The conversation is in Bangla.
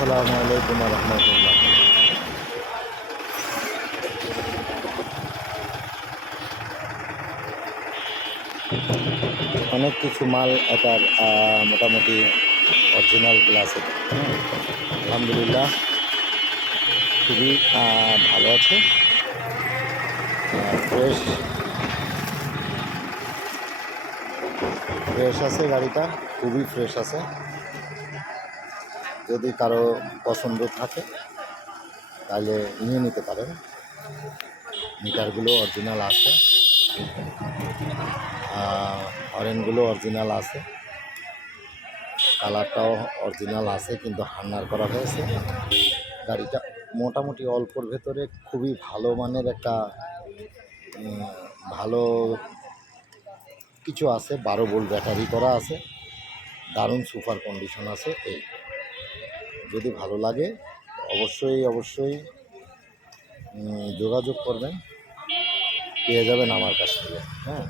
আসসালামু আলাইকুম রহমতুল্লাহ। অনেক কিছু মাল এটার মোটামুটি অরিজিনাল গ্লাসের আলহামদুলিল্লাহ, খুবই ভালো আছে। ফ্রেশ ফ্রেশ আছে গাড়িটা, খুবই ফ্রেশ আছে। যদি কারও পছন্দ থাকে, তাহলে নিয়ে নিতে পারেন। মিটারগুলো অরিজিনাল আছে। হরেনগুলো অরিজিনাল আছে। কালারটাও অরিজিনাল আছে, কিন্তু হান্নার করা হয়েছে। গাড়িটা মোটামুটি অল্পর ভেতরে খুবই ভালো মানের একটা ভালো কিছু আছে। বারো ভোল্ট ব্যাটারি করা আছে। দারুণ সুপার কন্ডিশন আছে এই। যদি ভালো লাগে অবশ্যই অবশ্যই যোগাযোগ করবেন। পেয়ে যাবেন আমার কাছ থেকে হ্যাঁ।